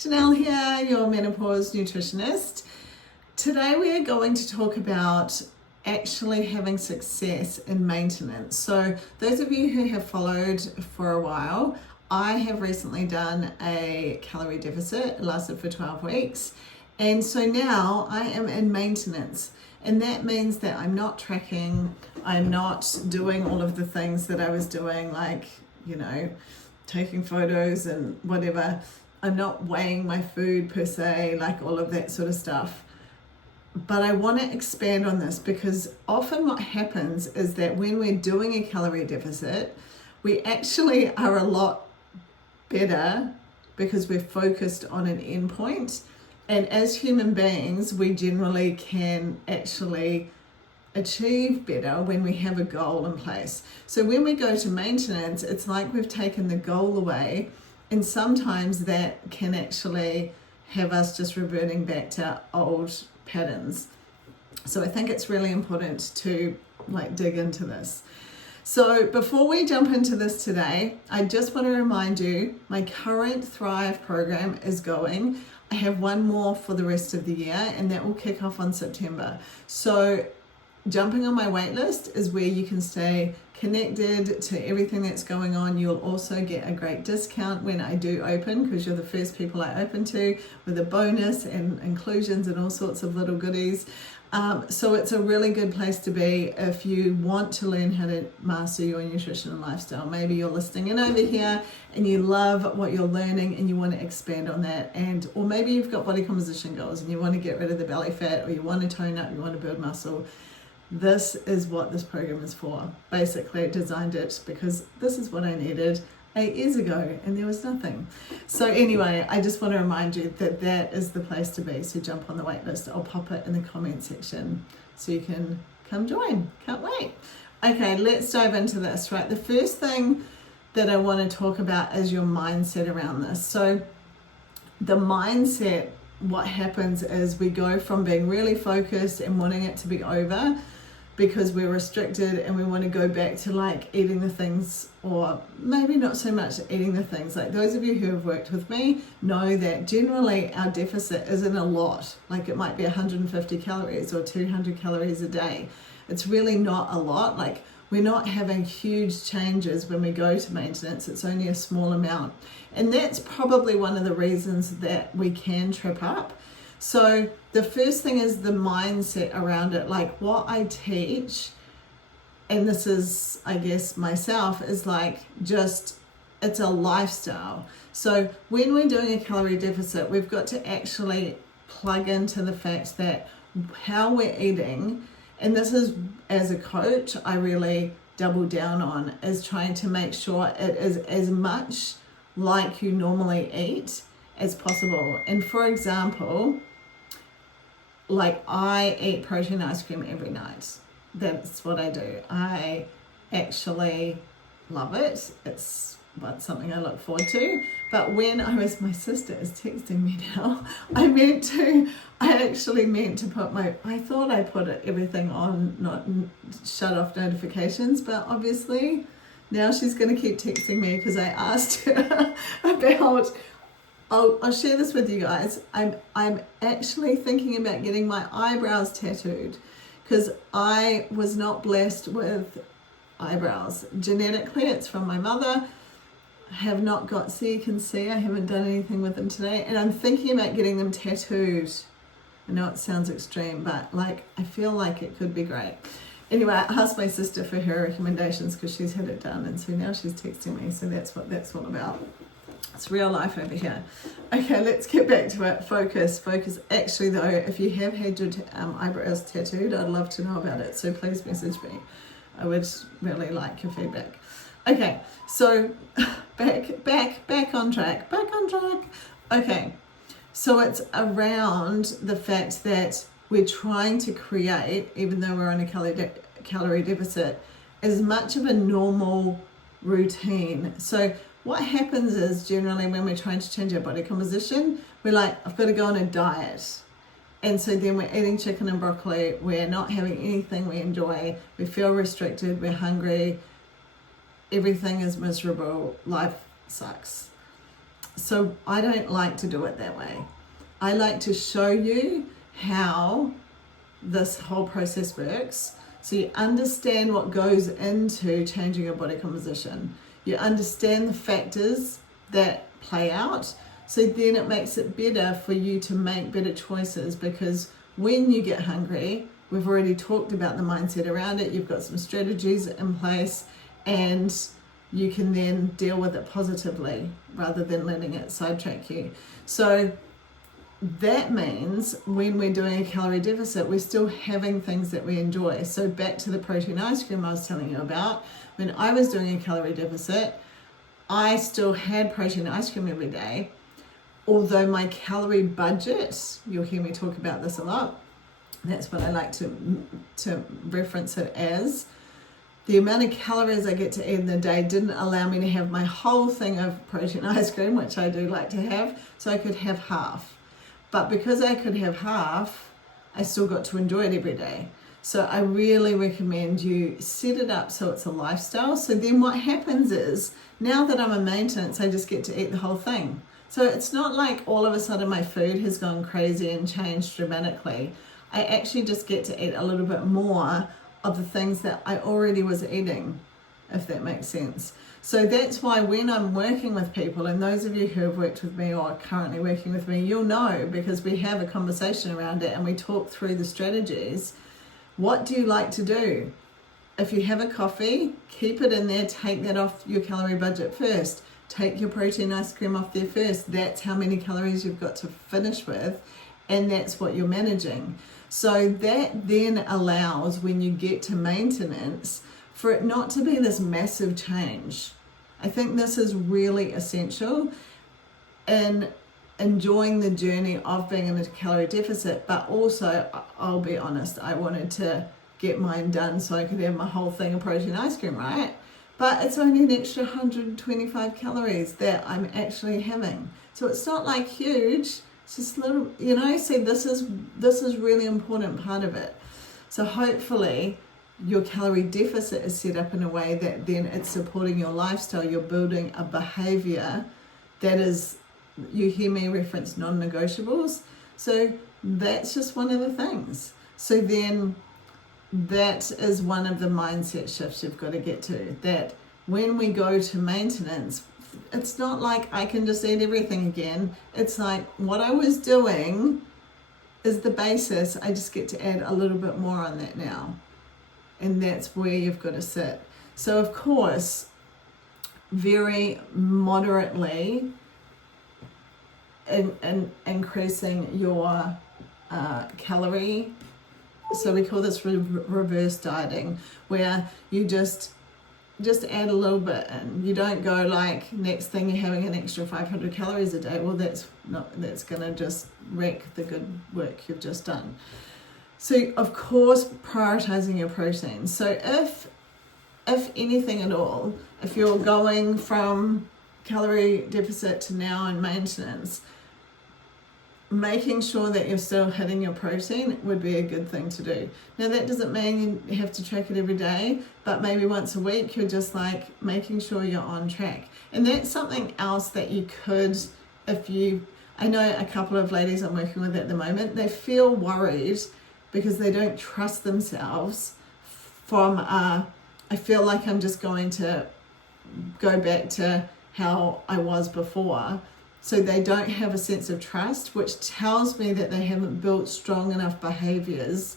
Chanel here, your menopause nutritionist. Today we are going to talk about actually having success in maintenance. So those of you who have followed for a while, I have recently done a calorie deficit. It lasted for 12 weeks. And so now I am in maintenance. And that means that I'm not tracking, I'm not doing all of the things that I was doing, like, taking photos and whatever. I'm not weighing my food per se, like all of that sort of stuff. But I want to expand on this because often what happens is that when we're doing a calorie deficit, we actually are a lot better because we're focused on an endpoint. And as human beings, we generally can actually achieve better when we have a goal in place. So when we go to maintenance, it's like we've taken the goal away. And sometimes that can actually have us just reverting back to old patterns. So I think it's really important to dig into this. So before we jump into this today, I just want to remind you, my current Thrive program is going. I have one more for the rest of the year and that will kick off on September. So jumping on my waitlist is where you can stay connected to everything that's going on. You'll also get a great discount when I do open because you're the first people I open to, with a bonus and inclusions and all sorts of little goodies. So it's a really good place to be if you want to learn how to master your nutrition and lifestyle. Maybe you're listening in over here and you love what you're learning and you want to expand on that, or maybe you've got body composition goals and you want to get rid of the belly fat, or you want to tone up, you want to build muscle. This is what this program is for. Basically, I designed it because this is what I needed 8 years ago and there was nothing. So anyway, I just want to remind you that that is the place to be. So jump on the wait list. I'll pop it in the comment section so you can come join. Can't wait. Okay, let's dive into this, right? The first thing that I want to talk about is your mindset around this. So the mindset, what happens is we go from being really focused and wanting it to be over because we're restricted and we want to go back to eating the things, or maybe not so much eating the things. Like those of you who have worked with me know that generally our deficit isn't a lot. Like it might be 150 calories or 200 calories a day. It's really not a lot. Like we're not having huge changes when we go to maintenance. It's only a small amount. And that's probably one of the reasons that we can trip up. So the first thing is the mindset around it. Like what I teach, and this is, I guess, myself, is it's a lifestyle. So when we're doing a calorie deficit, we've got to actually plug into the fact that how we're eating, and this is, as a coach, I really double down on, is trying to make sure it is as much like you normally eat as possible. And for example, I eat protein ice cream every night. That's what I do. I actually love it. It's something I look forward to. But when my sister is texting me now, I actually meant to put I thought I put everything on, not shut off notifications, but obviously now she's going to keep texting me because I asked her about, I'll share this with you guys. I'm actually thinking about getting my eyebrows tattooed because I was not blessed with eyebrows. Genetically, it's from my mother. I have not got, so you can see I haven't done anything with them today. And I'm thinking about getting them tattooed. I know it sounds extreme, but I feel like it could be great. Anyway, I asked my sister for her recommendations because she's had it done, and so now she's texting me, so that's what that's all about. It's real life over here. Okay, let's get back to it. Focus. Actually though, if you have had your eyebrows tattooed, I'd love to know about it, so please message me. I would really like your feedback. Okay, so back on track. Okay, so it's around the fact that we're trying to create, even though we're on a calorie deficit, as much of a normal routine. So what happens is generally when we're trying to change our body composition, we're like, I've got to go on a diet. And so then we're eating chicken and broccoli, we're not having anything we enjoy, we feel restricted, we're hungry, everything is miserable, life sucks. So I don't like to do it that way. I like to show you how this whole process works, so you understand what goes into changing your body composition. You understand the factors that play out, so then it makes it better for you to make better choices, because when you get hungry, we've already talked about the mindset around it, you've got some strategies in place, and you can then deal with it positively rather than letting it sidetrack you. So that means when we're doing a calorie deficit, we're still having things that we enjoy. So back to the protein ice cream I was telling you about, when I was doing a calorie deficit, I still had protein ice cream every day, although my calorie budget, you'll hear me talk about this a lot, that's what I like to reference it as, the amount of calories I get to eat in a day didn't allow me to have my whole thing of protein ice cream, which I do like to have, so I could have half. But because I could have half, I still got to enjoy it every day. So I really recommend you set it up so it's a lifestyle. So then what happens is, now that I'm in maintenance, I just get to eat the whole thing. So it's not like all of a sudden my food has gone crazy and changed dramatically. I actually just get to eat a little bit more of the things that I already was eating, if that makes sense. So that's why when I'm working with people, and those of you who have worked with me or are currently working with me, you'll know, because we have a conversation around it and we talk through the strategies. What do you like to do? If you have a coffee, keep it in there, take that off your calorie budget first. Take your protein ice cream off there first. That's how many calories you've got to finish with, and that's what you're managing. So that then allows, when you get to maintenance, for it not to be this massive change. I think this is really essential in enjoying the journey of being in a calorie deficit, but also, I'll be honest, I wanted to get mine done so I could have my whole thing of protein ice cream, right? But it's only an extra 125 calories that I'm actually having. So it's not like huge, it's just little, so this is really important part of it. So hopefully your calorie deficit is set up in a way that then it's supporting your lifestyle. You're building a behavior that is, you hear me reference non-negotiables. So that's just one of the things. So then that is one of the mindset shifts you've got to get to, that when we go to maintenance, it's not like I can just eat everything again. It's like what I was doing is the basis. I just get to add a little bit more on that now. And that's where you've got to sit. So of course, very moderately in increasing your calorie. So we call this reverse dieting, where you just add a little bit in. You don't go like, next thing you're having an extra 500 calories a day. Well, that's going to just wreck the good work you've just done. So of course, prioritizing your protein. So if anything at all, if you're going from calorie deficit to now in maintenance, making sure that you're still hitting your protein would be a good thing to do. Now that doesn't mean you have to track it every day, but maybe once a week you're just like making sure you're on track. And that's something else that you could, I know a couple of ladies I'm working with at the moment, they feel worried because they don't trust themselves from, I feel like I'm just going to go back to how I was before. So they don't have a sense of trust, which tells me that they haven't built strong enough behaviors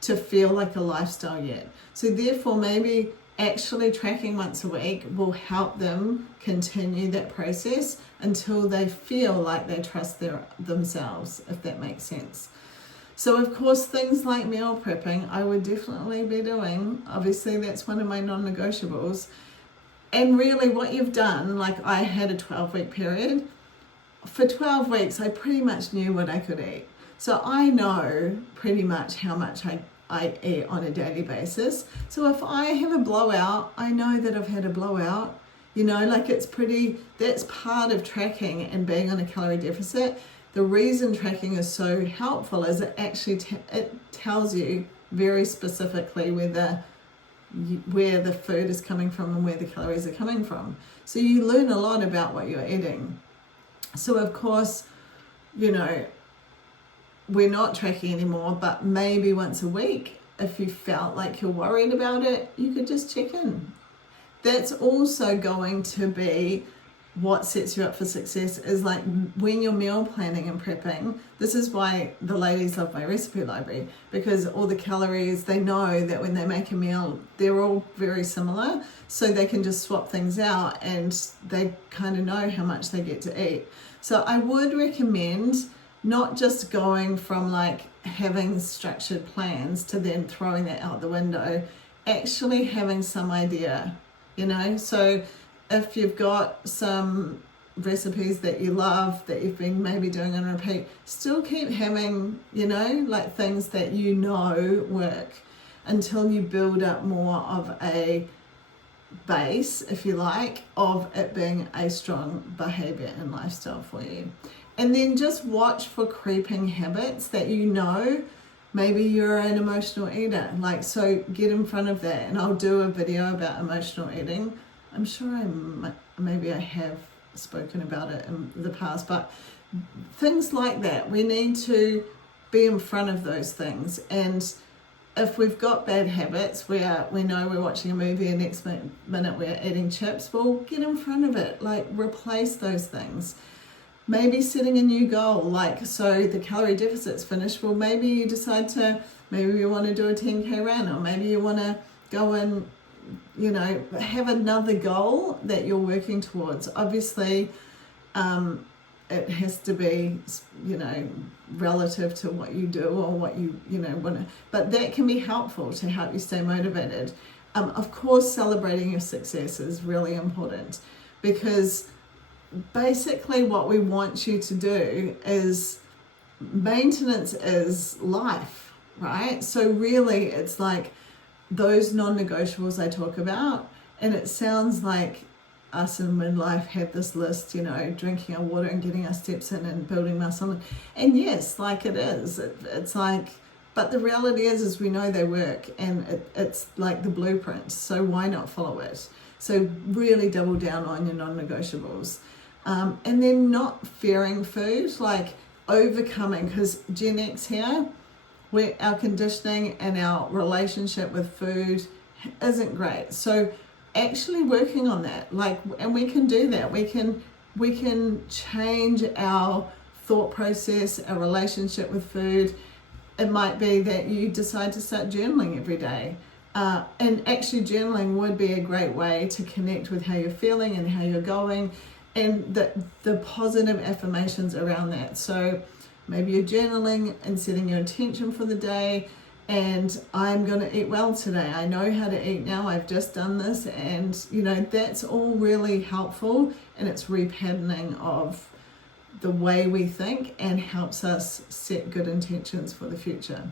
to feel like a lifestyle yet. So therefore, maybe actually tracking once a week will help them continue that process until they feel like they trust themselves, if that makes sense. So of course, things like meal prepping, I would definitely be doing. Obviously, that's one of my non-negotiables. And really what you've done, like I had a 12-week period. For 12 weeks, I pretty much knew what I could eat. So I know pretty much how much I eat on a daily basis. So if I have a blowout, I know that I've had a blowout. That's part of tracking and being on a calorie deficit. The reason tracking is so helpful is it actually it tells you very specifically where the food is coming from and where the calories are coming from. So you learn a lot about what you're eating. So of course, you know, we're not tracking anymore, but maybe once a week, if you felt like you're worried about it, you could just check in. That's also going to be what sets you up for success, is like when you're meal planning and prepping. This is why the ladies love my recipe library, because all the calories, they know that when they make a meal, they're all very similar, so they can just swap things out and they kind of know how much they get to eat. So I would recommend not just going from like having structured plans to then throwing that out the window, actually having some idea, you know. So if you've got some recipes that you love, that you've been maybe doing on repeat, still keep having, you know, like things that you know work, until you build up more of a base, if you like, of it being a strong behavior and lifestyle for you. And then just watch for creeping habits that you know. Maybe you're an emotional eater, like, so get in front of that. And I'll do a video about emotional eating. I'm sure maybe I have spoken about it in the past, but things like that, we need to be in front of those things. And if we've got bad habits where we know we're watching a movie and next minute we're eating chips, well, get in front of it, like replace those things. Maybe setting a new goal, like, so the calorie deficit's finished, well, maybe you decide to, maybe you want to do a 10K run, or maybe you want to go and, you know, have another goal that you're working towards. Obviously, it has to be, you know, relative to what you do or what you know, want to, but that can be helpful to help you stay motivated. Of course, celebrating your success is really important, because basically what we want you to do is, maintenance is life, right? So really it's like those non-negotiables I talk about, and it sounds like us in midlife have this list, you know, drinking our water and getting our steps in and building muscle. And yes, like it is, it's like, but the reality is we know they work, and it's like the blueprint, so why not follow it? So really double down on your non-negotiables. And then not fearing food, like overcoming, because Gen X here, where our conditioning and our relationship with food isn't great. So actually working on that, like, and we can do that. We can change our thought process, our relationship with food. It might be that you decide to start journaling every day. And actually journaling would be a great way to connect with how you're feeling and how you're going, and the positive affirmations around that. So maybe you're journaling and setting your intention for the day, and I'm going to eat well today. I know how to eat now. I've just done this, and you know, that's all really helpful, and it's repatterning of the way we think and helps us set good intentions for the future.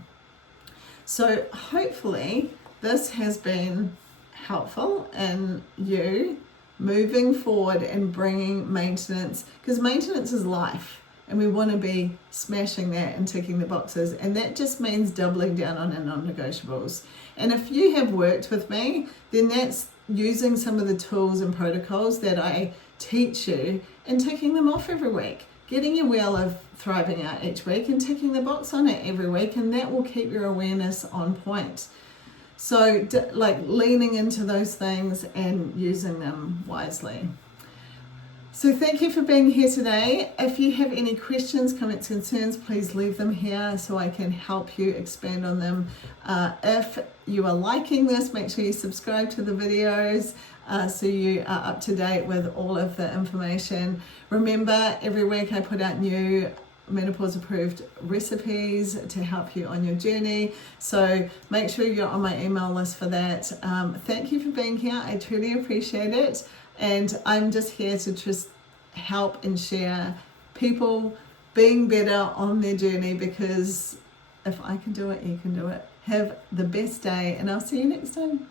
So hopefully this has been helpful in you moving forward and bringing maintenance, because maintenance is life, and we want to be smashing that and ticking the boxes, and that just means doubling down on our non-negotiables. And if you have worked with me, then that's using some of the tools and protocols that I teach you and ticking them off every week, getting your wheel of thriving out each week and ticking the box on it every week, and that will keep your awareness on point. So like leaning into those things and using them wisely. So thank you for being here today. If you have any questions, comments, concerns, please leave them here so I can help you expand on them. If you are liking this, make sure you subscribe to the videos so you are up to date with all of the information. Remember, every week I put out new menopause approved recipes to help you on your journey, so make sure you're on my email list for that. Thank you for being here. I truly appreciate it, and I'm just here to just help and share people being better on their journey, because if I can do it, you can do it. Have the best day, and I'll see you next time.